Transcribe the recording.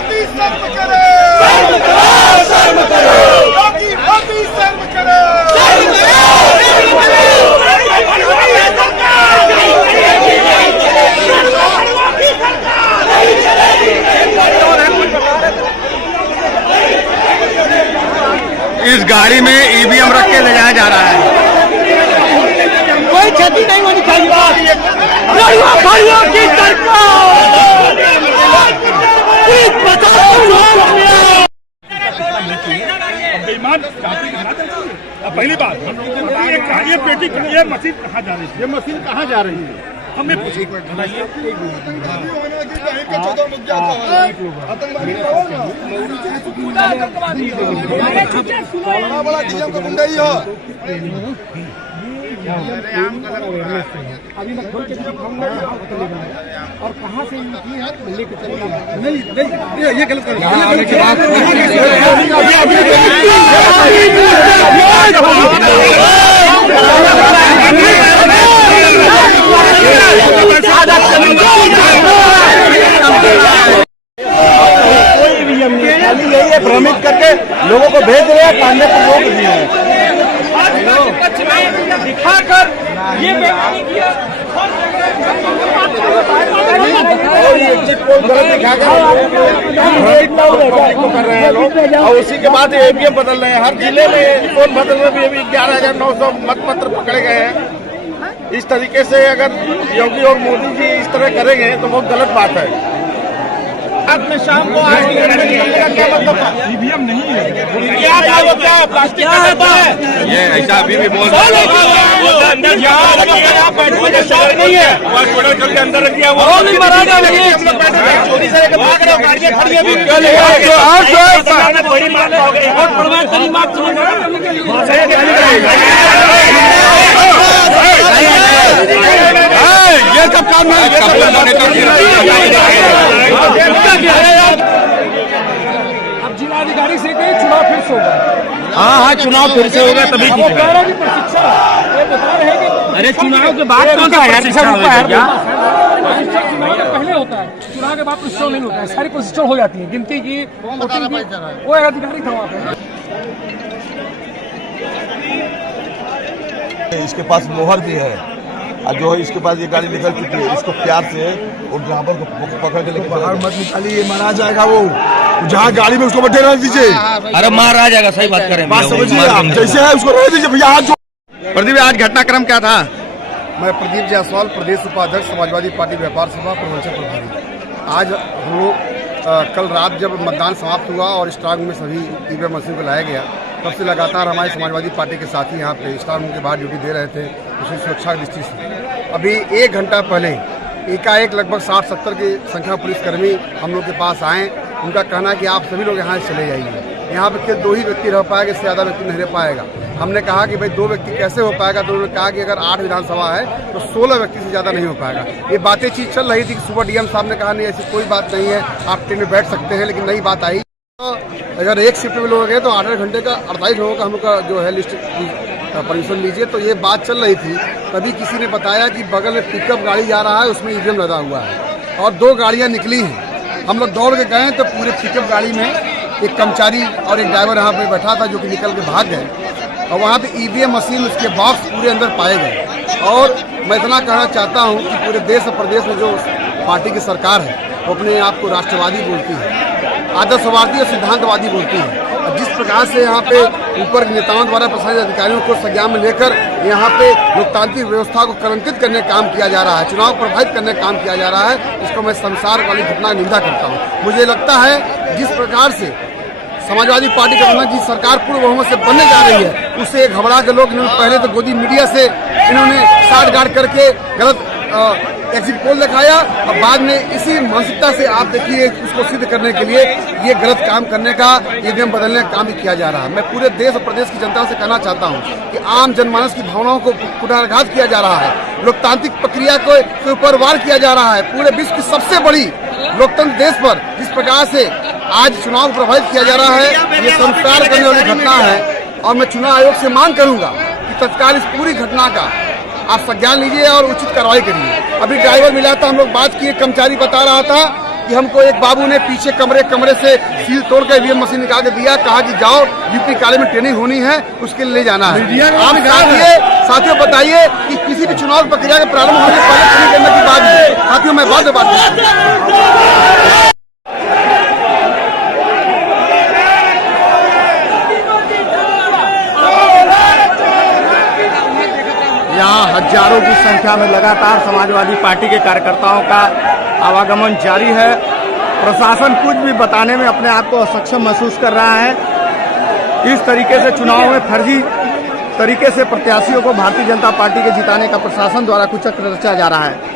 मोदी शर्म करे, शर्म करो, योगी मोदी शर्म करे, इस गाड़ी में ईवीएम रख के ले जाया जा रहा है। कोई क्षति नहीं होनी चाहिए। भाइयों की सरकार बेईमान पहली बात ये पेटी ये मशीन कहाँ जा रही है? ये मशीन कहाँ जा रही है? हमें पूछिए। अभी मैं खोल के दिखाऊंगा और कहाँ से लेके चलेगा। नहीं ये गलत कोई भी यही है, भ्रमित करके लोगों को भेज रहे हैं, कांधे पर रोक दिए हैं। दिखाकर ये बेईमानी किया और ये एग्जिट पोल गलत कर रहे हैं लोग, और उसी के बाद ईवीएम बदल रहे हैं। हर जिले में फोन बदल में भी अभी 11,900 मतपत्र पकड़े गए हैं। इस तरीके से अगर योगी और मोदी जी इस तरह करेंगे तो बहुत गलत बात है। आज में शाम को आज क्या मतलब ईवीएम नहीं है, क्या है वो, क्या प्लास्टिक का है ये ऐसा अभी भी बोल रहा नहीं है, वो छोड़ा करके अंदर रख दिया, वो नहीं मराठा नहीं, हम लोग बैठे चोरी से लेकर भाग रहे हो, गाड़ियां खड़ी है बड़ी बात हो गई। और परमात्मा की बात ये सब काम अब जिलाधिकारी से कहीं चुनाव फिर से होगा। हाँ चुनाव फिर से होगा तभी वो कह रहे हैं कि प्रशिक्षण ये बता रहे हैं कि अरे चुनाव के बाद कौन सा प्रशिक्षण होता है? चुनाव के पहले होता है, चुनाव के बाद प्रशिक्षण नहीं होता है। सारी प्रशिक्षण हो जाती है, गिनती की वोटिंग की, वो अधिकारी था वहाँ पे। इसके पास मोहर भी है और जो है इसके पास ये गाड़ी निकल चुकी है। इसको प्यार से और ड्राइवर को पकड़ के लेकर बाहर मत निकालिए, मारा जाएगा वो जहाँ गाड़ी में उसको बैठे रहने दीजिए। अरे मार आ जाएगा, सही बात करें, बात समझिए आप, जैसे है उसको रहने दीजिए भैया। प्रदीप आज घटनाक्रम क्या था? मैं प्रदीप जायसवाल, प्रदेश उपाध्यक्ष समाजवादी पार्टी व्यापार सभा पूर्वांचल प्रभारी। आज हम लोग कल रात जब मतदान समाप्त हुआ और स्ट्रांग में सभी ईवीएम मशीन को लाया गया, तब से लगातार हमारे समाजवादी पार्टी के साथी यहाँ पे स्ट्रांग रूम के बाहर ड्यूटी दे रहे थे उसकी सुरक्षा की दृष्टि से। अभी 1 घंटा पहले एकाएक लगभग 60-70 की संख्या पुलिसकर्मी हम लोग के पास आए। उनका कहना है कि आप सभी लोग यहाँ से चले जाइए, यहाँ पे 2 ही व्यक्ति रह पाएगा, इससे ज़्यादा व्यक्ति नहीं रह पाएगा। हमने कहा कि भाई 2 व्यक्ति कैसे हो पाएगा, तो उन्होंने कहा कि अगर 8 विधानसभा है तो 16 व्यक्ति से ज़्यादा नहीं हो पाएगा। ये बातें चीज़ चल रही थी कि सुबह डीएम साहब ने कहा नहीं ऐसी कोई बात नहीं है, आप ट्रेन में बैठ सकते हैं, लेकिन नई बात आई अगर एक शिफ्ट में लोग गए तो 8 घंटे का 48 लोगों का हम लोग का जो है लिस्ट परमिशन लीजिए। तो ये बात चल रही थी, तभी किसी ने बताया कि बगल में पिकअप गाड़ी जा रहा है, उसमें ईवीएम लगा हुआ है और 2 गाड़ियाँ निकली हैं। हम लोग दौड़ के गए तो पूरे पिकअप गाड़ी में एक कर्मचारी और एक ड्राइवर यहाँ पे बैठा था जो कि निकल के भाग गए और वहाँ पे ईवीएम मशीन उसके बॉक्स पूरे अंदर पाए गए। और मैं इतना कहना चाहता हूँ कि पूरे देश और प्रदेश में जो पार्टी की सरकार है वो अपने आप को राष्ट्रवादी बोलती है, आदर्शवादी और सिद्धांतवादी बोलती है। और जिस प्रकार से यहाँ पे ऊपर के नेताओं द्वारा प्रशासनिक अधिकारियों को संज्ञान में लेकर यहाँ पे लोकतांत्रिक व्यवस्था को कलंकित करने का काम किया जा रहा है, चुनाव प्रभावित करने का काम किया जा रहा है, इसको मैं संसार वाली घटना निंदा करता हूँ। मुझे लगता है जिस प्रकार से समाजवादी पार्टी गठबंधन की सरकार पूर्ण बहुमत से बनने जा रही है, उससे घबरा के लोग पहले तो गोदी मीडिया से इन्होंने साठगांठ करके गलत एग्जिट पोल दिखाया और बाद में इसी मानसिकता से आप देखिए उसको सिद्ध करने के लिए ये गलत काम करने का, ईवीएम बदलने का काम भी किया जा रहा है। मैं पूरे देश और प्रदेश की जनता से कहना चाहता हूँ कि आम जनमानस की भावनाओं को कुठाराघात किया जा रहा है, लोकतांत्रिक प्रक्रिया के ऊपर वार किया जा रहा है। पूरे विश्व की सबसे बड़ी लोकतंत्र देश पर जिस प्रकार से आज चुनाव प्रभावित किया जा रहा है, ये संस्कार करने वाली घटना है। और मैं चुनाव आयोग से मांग करूंगा कि तत्काल इस पूरी घटना का आप संज्ञान लीजिए और उचित कार्रवाई करिए। अभी ड्राइवर मिला था, हम लोग बात किए, कर्मचारी बता रहा था कि हमको एक बाबू ने पीछे कमरे से सील तोड़ के ईवीएम मशीन निकाल के दिया, कहा कि जाओ यूपी काले में ट्रेनिंग होनी है, उसके लिए ले जाना है। आप साथियों बताइए कि किसी भी चुनाव प्रक्रिया के प्रारंभ होने से पहले ट्रेनिंग करने की बात है। साथियों मैं बात यहाँ हजारों की संख्या में लगातार समाजवादी पार्टी के कार्यकर्ताओं का आवागमन जारी है। प्रशासन कुछ भी बताने में अपने आप को असक्षम महसूस कर रहा है। इस तरीके से चुनाव में फर्जी तरीके से प्रत्याशियों को भारतीय जनता पार्टी के जिताने का प्रशासन द्वारा कुछ चक्र रचा जा रहा है।